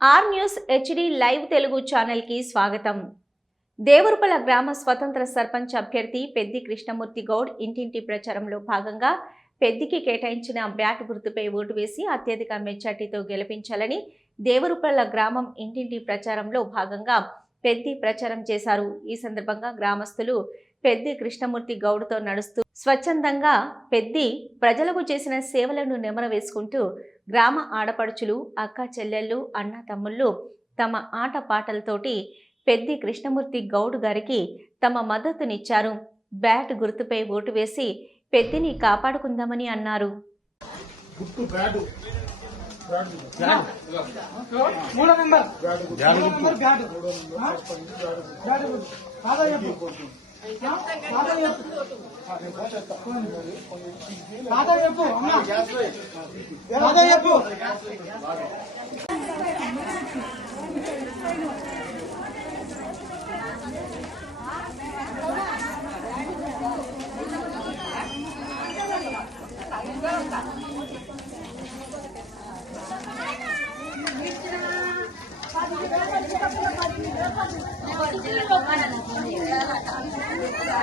R news HD live Telugu ఛానల్కి స్వాగతం. దేవరుపల గ్రామ స్వతంత్ర సర్పంచ్ అభ్యర్థి పెద్ది కృష్ణమూర్తి గౌడ్ ఇంటింటి ప్రచారంలో భాగంగా పెద్దికి కేటాయించిన బ్యాట్ గుర్తుపై ఓటు వేసి అత్యధిక మెజార్టీతో గెలిపించాలని దేవరుపల్ల గ్రామం ఇంటింటి ప్రచారంలో భాగంగా పెద్ది ప్రచారం చేశారు. ఈ సందర్భంగా గ్రామస్తులు పెద్ది కృష్ణమూర్తి గౌడ్తో నడుస్తూ స్వచ్ఛందంగా పెద్ది ప్రజలకు చేసిన సేవలను నెమర వేసుకుంటూ గ్రామ ఆడపడుచులు అక్క చెల్లెళ్ళు అన్న తమ్ముళ్ళు తమ ఆట పాటలతోటి పెద్ది కృష్ణమూర్తి గౌడ్ గారికి తమ మద్దతునిచ్చారు. బ్యాట్ గుర్తుపై ఓటు వేసి పెద్దిని కాపాడుకుందామని అన్నారు. గుట్టు బ్యాటు బ్యాటు మూడో నెంబర్ బ్యాటు గుట్టు. మూడో నెంబర్ బ్యాట్ మూడో నెంబర్ సర్పంచ్ బ్యాటు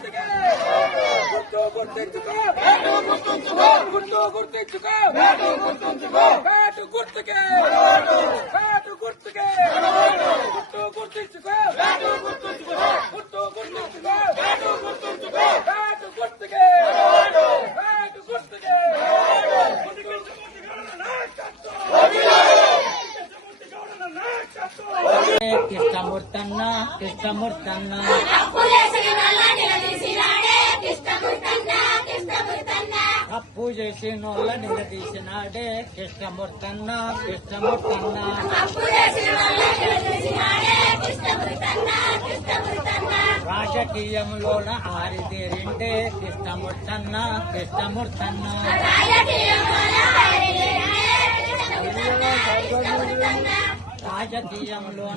చెప్పు ఇది ఎందుకురా ఎవరుకున్నారా వాడు స్టవ్ స్టవ్ స్టవ్ గ్యాస్ పొయ్యి బ్యాటు బ్యాట్ బ్యాటు కృష్ణమూర్తన్న కృష్ణమూర్తన్న అప్పు చేసి నోళ్ళ నిలదీసినాడే కృష్ణమూర్తన్న కృష్ణమూర్తన్న రాజకీయంలోన ఆరితేరిండే కృష్ణమూర్తన్న కృష్ణమూర్తన్న రాజకీయంలోన